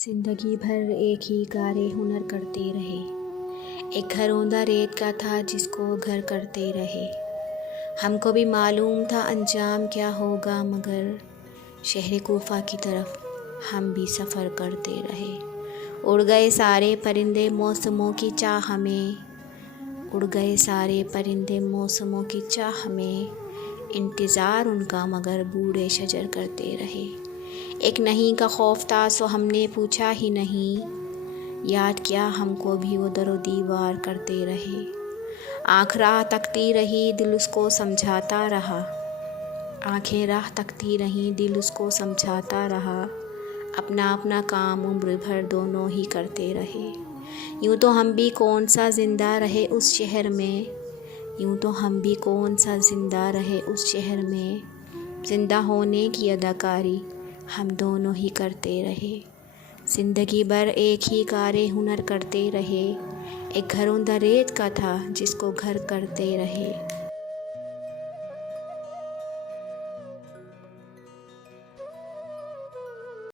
जिंदगी भर एक ही कार्य हुनर करते रहे। एक घरौंदा रेत का था जिसको घर करते रहे। हमको भी मालूम था अंजाम क्या होगा, मगर शहर कूफा की तरफ हम भी सफ़र करते रहे। उड़ गए सारे परिंदे मौसमों की चाह में, उड़ गए सारे परिंदे मौसमों की चाह में। इंतज़ार उनका मगर बूढ़े शजर करते रहे। एक नहीं का खौफ था सो हमने पूछा ही नहीं, याद किया हमको भी वो दरो दीवार करते रहे। आँख राह तकती रही दिल उसको समझाता रहा, आँखें राह तकती रहीं दिल उसको समझाता रहा। अपना अपना काम उम्र भर दोनों ही करते रहे। यूँ तो हम भी कौन सा ज़िंदा रहे उस शहर में, यूँ तो हम भी कौन सा ज़िंदा रहे उस शहर में। ज़िंदा होने की अदाकारी हम दोनों ही करते रहे। ज़िंदगी भर एक ही कार्य हुनर करते रहे। एक घरौंदा रेत का था जिसको घर करते रहे।